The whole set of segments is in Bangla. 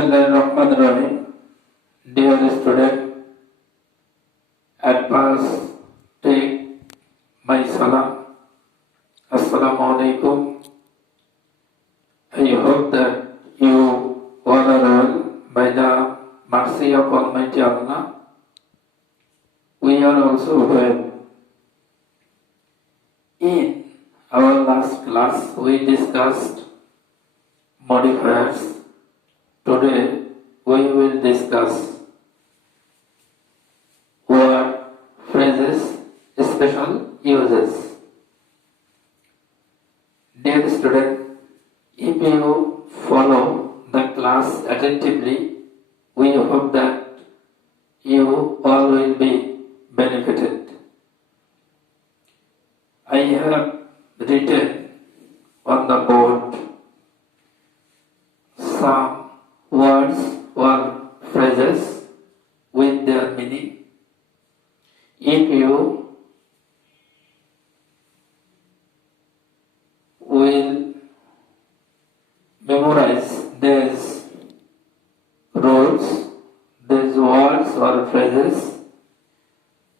Bismillahirrahmanirrahim. Dear student, at first take my salam. Assalamu alaikum. I hope that you all are well by the mercy of Almighty Allah. We are also well. In our last class, we discussed modifiers. Today, we will discuss word, phrases, special uses. Dear student, if you follow the class attentively, we hope that you all will be benefited. I have written on the board some words or phrases with their meaning. If you will memorize these rules, these words or phrases,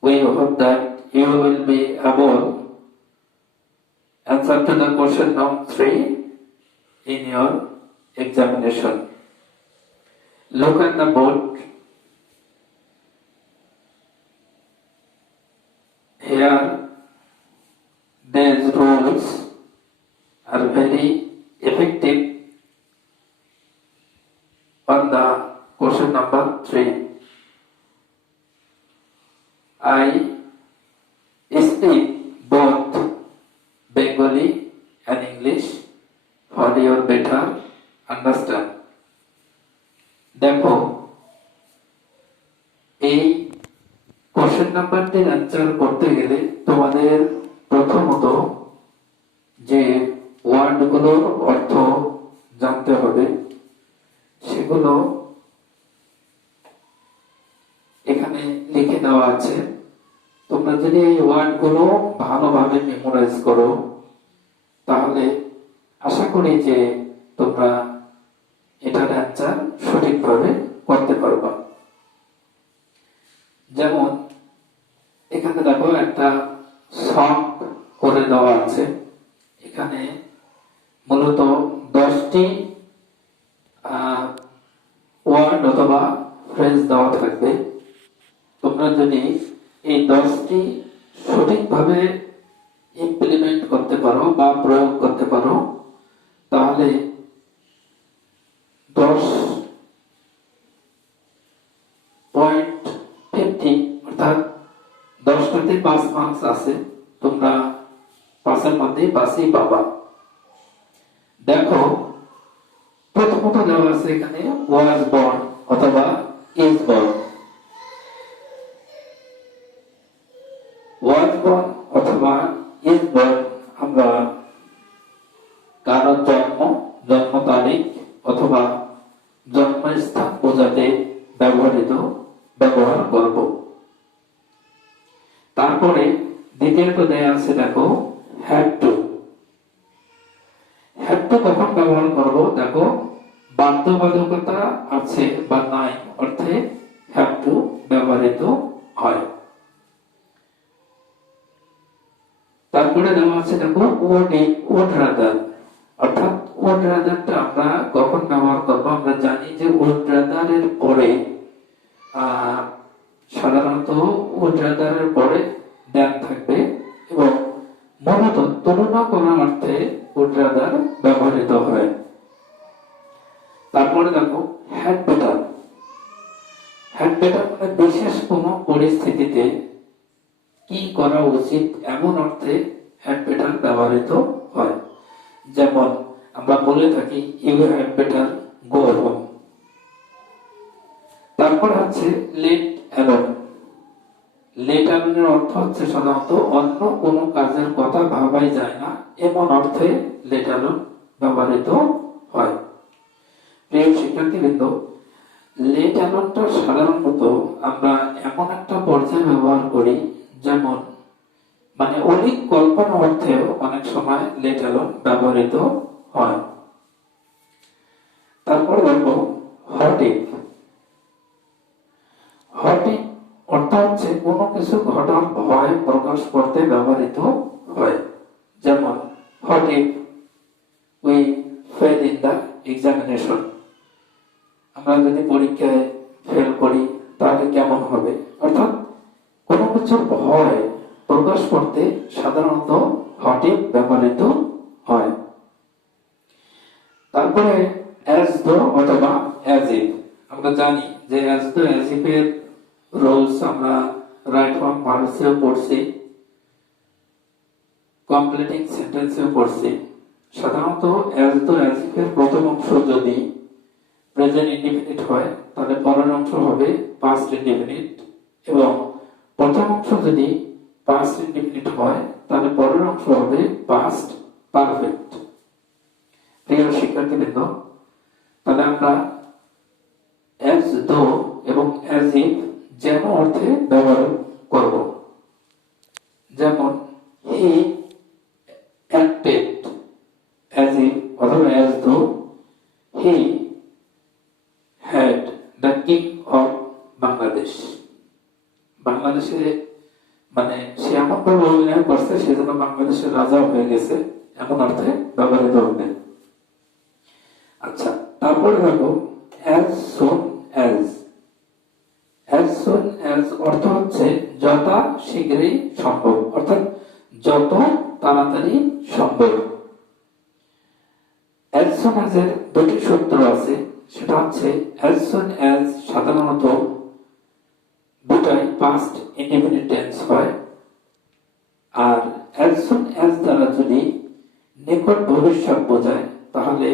we hope that you will be able to answer to the question number 3 in your examination. Look at the board. Here, these rules are very effective on the question number 3. I speak both Bengali and English for your better understand. দেখো এই কোশ্চেন নাম্বারটির অ্যান্সার করতে গেলে তোমাদের প্রথমত যে ওয়ার্ডগুলোর অর্থ জানতে হবে সেগুলো এখানে লিখে দেওয়া আছে। তোমরা যদি এই ওয়ার্ডগুলো ভালোভাবে মেমোরাইজ করো তাহলে আশা করি যে তোমরা এটার অ্যান্সার সঠিকভাবে করতে পারবা। যেমন এখানে দেখো একটা সং করে দেওয়া আছে। এখানে মূলত 10টি ওয়ার্ড অথবা ফ্রেজ দেওয়া থাকবে। তোমরা যদি এই 10টি সঠিকভাবে ইমপ্লিমেন্ট করতে পারো বা প্রয়োগ করতে পারো তাহলে 10.50 অর্থাৎ 10টাতে 5 মার্কস আছে, তোমরা 5-এর মধ্যে 5ই পাবা। দেখো প্রথমত দেওয়া আছে এখানে ওয়াজ বর্ন অথবা ইজ বর্ন। ওয়াজ বর্ন অথবা ইজ বর্ন আমরা কারো জন্ম তারিখ অথবা জন্মস্থান বোঝাতে ব্যবহার করব। তারপরে দ্বিতীয়ত দেয়া আছে দেখো হ্যাভ টু। হ্যাভ টু কখন ব্যবহার করব? দেখো বাধ্যবাধকতা আছে বা নাই অর্থে হ্যাভ টু ব্যবহৃত হয়। তারপরে দেওয়া আছে দেখো would rather অর্থাৎ would rather-টা আমরা কখন ব্যবহার করব? আমরা জানি যে would rather-এর পরে সাধারণত would rather-এর পরে than থাকবে এবং মূলত তুলনা করার অর্থে would rather ব্যবহৃত হয়। তারপরে দেখো had better। had better মানে বিশেষ কোনো পরিস্থিতিতে কি করা উচিত এমন অর্থে had better ব্যবহৃত হয়। যেমন আমরা বলে থাকি you had better go home। তারপর আছে let alone। let alone এর অর্থ হচ্ছে সাধারণত অন্য কোনো কাজের কথা ভাবাই যায় না এমন অর্থে let alone ব্যবহৃত হয়। প্রিয় শিক্ষার্থীবৃন্দ, let alone-টা সাধারণত আমরা এমন একটা পর্যায়ে ব্যবহার করি যেমন মানে অধিক কল্পনা অর্থেও অনেক সময় let alone ব্যবহৃত হয়। তারপর দেখো hot হট ইফ অর্থ হচ্ছে কোনো কিছু ঘটার ভয় প্রকাশ করতে ব্যবহৃত হয়। যেমন hot if we fail in the examination, আমরা যদি পরীক্ষায় ফেল করি তাহলে কেমন হবে। অর্থাৎ কোনো কিছুর ভয় প্রকাশ করতে সাধারণত হট ইফ ব্যবহৃত হয়। তারপরে অ্যাজ দো অথবা অ্যাজ ইফ, আমরা জানি যে অ্যাজ দো অ্যাজ ইফ এর রুলস আমরা রাইট ফর্ম ভার্বসেও পড়ছি, কমপ্লিটিং সেন্টেন্সেও পড়ছি। সাধারণত অ্যাজ দো অ্যাজ ইফ এর প্রথম অংশ যদি প্রেজেন্ট ইনডিফিনিট হয় তাহলে পরের অংশ হবে পাস্ট ইনডিফিনিট, এবং প্রথম অংশ যদি পাস্ট ইনডিফিনিট হয় তাহলে পরের অংশ হবে পাস্ট পারফেক্ট। প্রিয় শিক্ষার্থীবৃন্দ, তাহলে আমরা অ্যাজ দো এবং অ্যাজ ইফ যেন অর্থে ব্যবহার করব। যেমন হি অ্যাক্টেড অ্যাজ ইফ অথবা as though he had the king of Bangladesh. বাংলাদেশে মানে সে এমন ভাবে অভিনয় করছে সেজন্য বাংলাদেশের রাজা হয়ে গেছে, এমন অর্থে ব্যবহৃত হবে। আচ্ছা, তারপরে দেখো as soon as. As soon as অর্থ হচ্ছে যথা শীঘ্রই সম্ভব, অর্থাৎ যত তাড়াতাড়ি সম্ভব। অ্যাজ সুন অ্যাজ এর দুটি সূত্র আছে, সেটা হচ্ছে অ্যাজ সুন অ্যাজ সাধারণত দুটাই পাস্ট ইনডিফিনিট টেন্স হয়, আর অ্যাজ সুন অ্যাজ দ্বারা যদি নিকট ভবিষ্যৎ বোঝায় তাহলে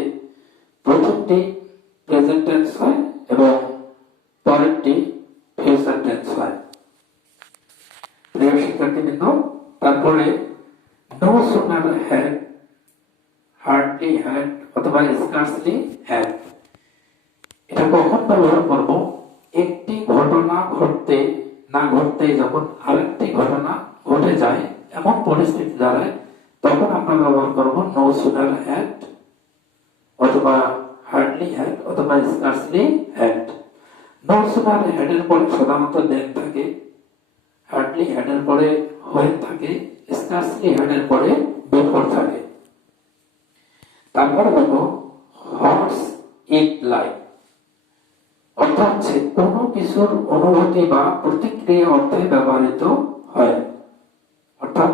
প্রথমটি প্রেজেন্ট টেন্স হয় এবং পরেরটি ফিউচার টেন্স হয়। প্রিয় শিক্ষার্থীবৃন্দ, তারপরে no sooner had, hardly had অথবা স্কার্সলি হ্যাড, এটা কখন ব্যবহার করব? একটি ঘটনা ঘটতে না ঘটতে যখন আরেকটি ঘটনা ঘটে যায় এমন পরিস্থিতি দাঁড়ায় তখন আমরা ব্যবহার করব নো সুনার হ্যাড অথবা হার্ডলি হ্যাড অথবা scarcely had. No sooner had এর পরে সাধারণত দেন থাকে, হার্ডলি হ্যাড এর পরে হয়ে থাকে, স্কার্সলি হ্যাড এর পরে বিফোর থাকে। তারপরে দেখো হর্স ইট লাইক, অর্থ হচ্ছে কোনো কিছুর অনুভূতি বা প্রতিক্রিয়া অর্থে ব্যবহৃত হয়। অর্থাৎ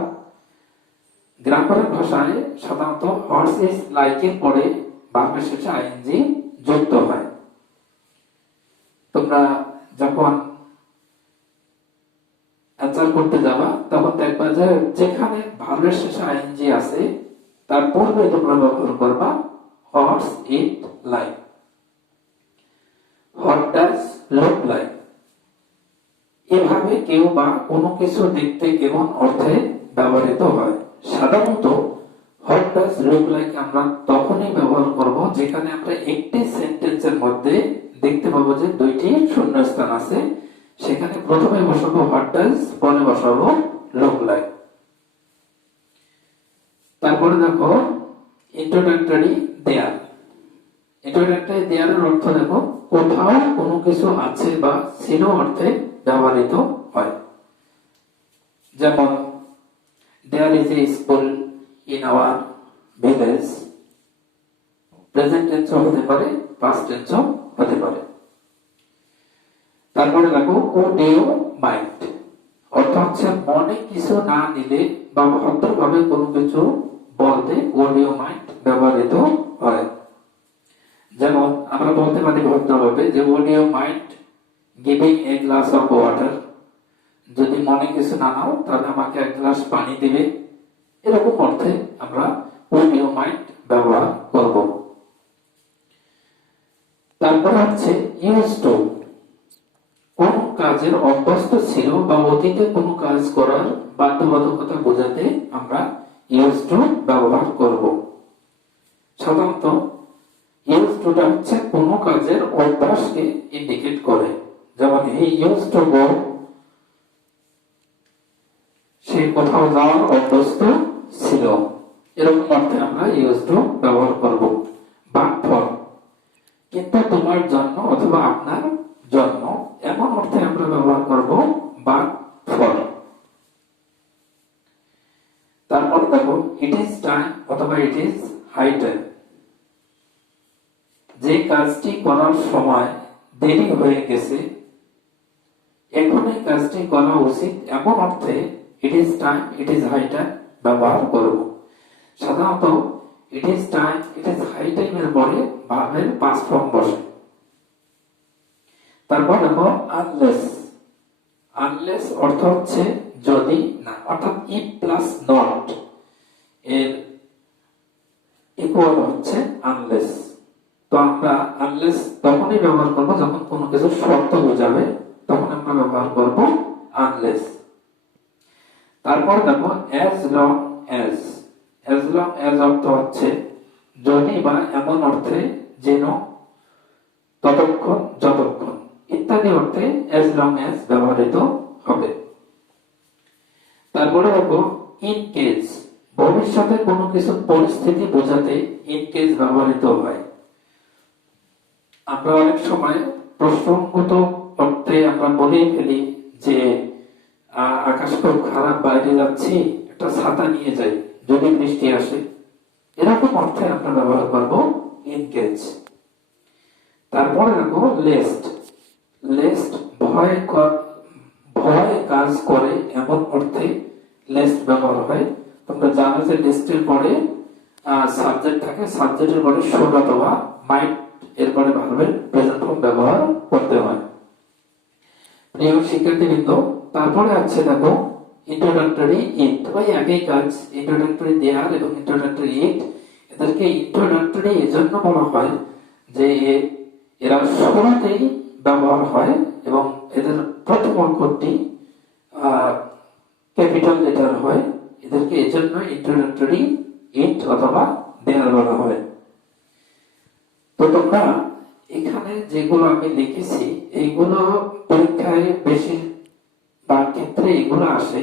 গ্রামারের ভাষায় সাধারণত হর্স ইজ লাইক এর পরে ভার্বের শেষে আইএনজি যুক্ত হয়। তোমরা যখন অ্যান্সার করতে যাবা তখন দেখবা যে যেখানে ভার্বের শেষে আইএনজি আছে তার পূর্বে তোমরা ব্যবহার করবা horse it like. What does look like, এভাবে কেউ বা কোনো কিছু দেখতে কেমন অর্থে ব্যবহৃত হয়। সাধারণত হোয়াট ডাজ লুক লাইক আমরা তখনই ব্যবহার করব যেখানে আমরা একটি সেন্টেন্সের মধ্যে দেখতে পাবো যে দুইটি শূন্যস্থান আছে, সেখানে প্রথমে বসাবো হোয়াট ডাজ, পরে বসাবো লুক লাইক। তারপরে দেখো ইন্ট্রোডাক্টরি দেয়ার। ইন্ট্রোডাক্টরি দেয়ারের অর্থ দেখো কোথাও কোনো কিছু আছে বা ছিল অর্থে ব্যবহৃত হয়। যেমন there is a school in our village, present টেন্সও হতে পারে, পাস্ট টেন্সও হতে পারে। তারপরে দেখো ও ডু ইউ মাইন্ড, অর্থ হচ্ছে মনে কিছু না নিলে বা ভদ্রভাবে কোনো কিছু বলতে ও ডু ইউ মাইন্ড ব্যবহৃত হয়। যেমন আমরা বলতে পারি ভদ্রভাবে যে would you mind giving a glass of water, যদি মনে কিছু না নাও তাহলে আমাকে এক গ্লাস পানি দিবে, এরকম অর্থে আমরা would you mind ব্যবহার করব। তারপর হচ্ছে used to, কোন কাজের অভ্যস্ত ছিল বা অতীতে কোনো কাজ করার বাধ্যবাধকতা বোঝাতে আমরা used to ব্যবহার করব। সাধারণত used to টা হচ্ছে কোনো কাজের অভ্যাসকে ইন্ডিকেট করে। যেমন he used to go, সে কোথাও যাওয়ার অভ্যস্ত ছিল, এরকম অর্থে আমরা used to ব্যবহার করব। বাট ফর, কিন্তু তোমার জন্য অথবা আপনার জন্য, এমন অর্থে আমরা ব্যবহার করব বাট ফর। তারপর দেখো ইট ইজ টাইম অথবা ইট ইজ হাই টাইম। যে কাজটি করার সময় দেরি হয়ে গেছে, এখন এই কাজটি করা উচিত, এমন অর্থে it is time it is high time ব্যবহার করব। সাধারণত it is time it is high টাইমের পরে ভার্বের পাস্ট ফর্ম বসে। তারপর দেখো আনলেস। আনলেস অর্থ হচ্ছে যদি না, অর্থাৎ ইফ প্লাস নট এর ইকুয়াল হচ্ছে আনলেস। তো আমরা আনলেস তখনই ব্যবহার করব যখন কোনো কিছু শর্ত বোঝাবে, তখন আমরা ব্যবহার করব আনলেস। তারপর দেখো as long as. As long as অর্থ হচ্ছে যদি বা এমন অর্থে যেন, ততক্ষণ যতক্ষণ ইত্যাদি অর্থে অ্যাজ লং অ্যাজ ব্যবহৃত হবে। তারপরে দেখো ইন কেস। ভবিষ্যতে কোনো কিছু পরিস্থিতি বোঝাতে ইন কেস ব্যবহৃত হয়। আমরা অনেক সময় প্রসঙ্গত অর্থে আমরা বলেই ফেলি যে আকাশ খুব খারাপ, বাইরে যাচ্ছি, একটা ছাতা নিয়ে যাই যদি বৃষ্টি আসে। এরকম অর্থে আমরা ব্যবহার করব ইন কেস। তারপরে দেখো লেস্ট। লেস্ট ভয় কাজ করে এমন অর্থে লেস্ট ব্যবহার হয়। তোমরা জানো যে লিস্টের পরে সাবজেক্ট থাকে, সাবজেক্টের পরে শুড অথবা মাইট এরপরে ভার্বের প্রেজেন্ট ফর্ম ব্যবহার করতে হয়। প্রিয় শিক্ষার্থীবৃন্দ, তারপরে আছে দেখো ইন্ট্রোডাক্টরি ইট। ওই একই কাজ, ইন্ট্রোডাক্টরি দেয়ার এবং ইন্ট্রোডাক্টরি ইট। এদেরকে ইন্ট্রোডাক্টরি এজন্য বলা হয় যে এরা শুরুতেই ব্যবহার হয় এবং এদের প্রথম অক্ষরটি ক্যাপিটাল লেটার হয়। এদেরকে এজন্য ইন্ট্রোডাক্টরি ইট অথবা দেয়ার বলা হয়। তো তোমরা এখানে যেগুলো আমি লিখেছি এইগুলো পরীক্ষায় বেশি বা ক্ষেত্রে এগুলো আসে।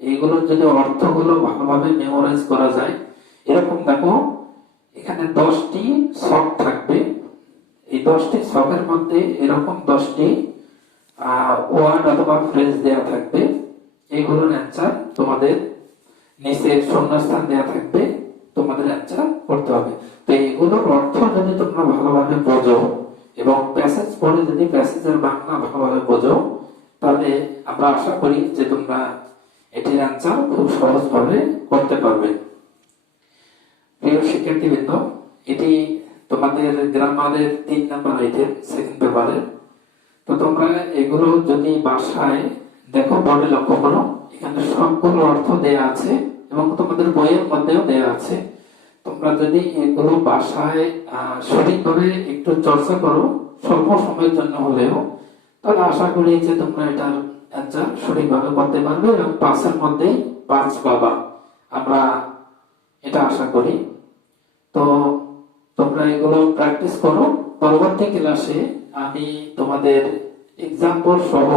এইগুলোর যদি অর্থগুলো ভালোভাবে মেমোরাইজ করা যায়, এরকম দেখো এখানে 10টি ছক থাকবে। এই 10টি ছকের মধ্যে এরকম 10টি ওয়ার্ড অথবা ফ্রেজ দেয়া থাকবে। এইগুলোর অ্যান্সার তোমাদের নিচে শূন্যস্থান দেয়া থাকবে, তোমাদের অ্যান্সার করতে হবে। তো এইগুলোর অর্থ যদি তোমরা ভালোভাবে বোঝো এবং প্যাসেজ পড়ে যদি প্যাসেজের বাংলা ভালোভাবে বোঝো, তাহলে আমরা আশা করি যে তোমরা এটির অ্যান্সার খুব সহজভাবে করতে পারবে। প্রিয় শিক্ষার্থীবৃন্দ, এটি তোমাদের গ্রামারের 3 নম্বর আইটেম সেকেন্ড পেপারের। তো তোমরা এগুলো যদি বাসায় দেখো, বোর্ডে লক্ষ্য করো, এখানে সবগুলো অর্থ দেয়া আছে এবং তোমাদের বইয়ের মধ্যেও দেয়া আছে। তোমরা যদি এগুলো বাসায় সঠিকভাবে একটু চর্চা করো, স্বল্প সময়ের জন্য হলেও, তাহলে আশা করি যে তোমরা এটার অ্যান্সার সঠিকভাবে করতে পারবে এবং 5-এর মধ্যেই 5 পাবা, আমরা এটা আশা করি। তো তোমরা এগুলো প্র্যাকটিস করো। পরবর্তী ক্লাসে আমি তোমাদের এক্সাম্পল সহ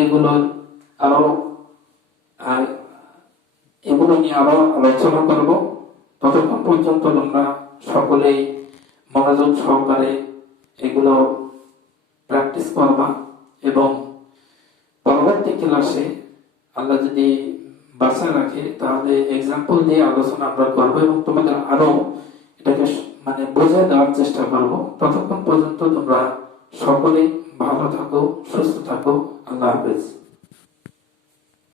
এগুলোর এগুলো নিয়ে আরো আলোচনা করব। ততক্ষণ পর্যন্ত তোমরা সকলেই মনোযোগ সহকারে এগুলো প্র্যাকটিস করবা এবং পরবর্তী ক্লাসে আল্লাহ যদি বাঁচায় রাখে তাহলে এক্সাম্পল দিয়ে আলোচনা আমরা করবো এবং তোমাদের আরো এটাকে মানে বোঝায় দেওয়ার চেষ্টা করব। ততক্ষণ পর্যন্ত তোমরা সকলেই ভালো থাকো, সুস্থ থাকো। আল্লাহ হাফেজ।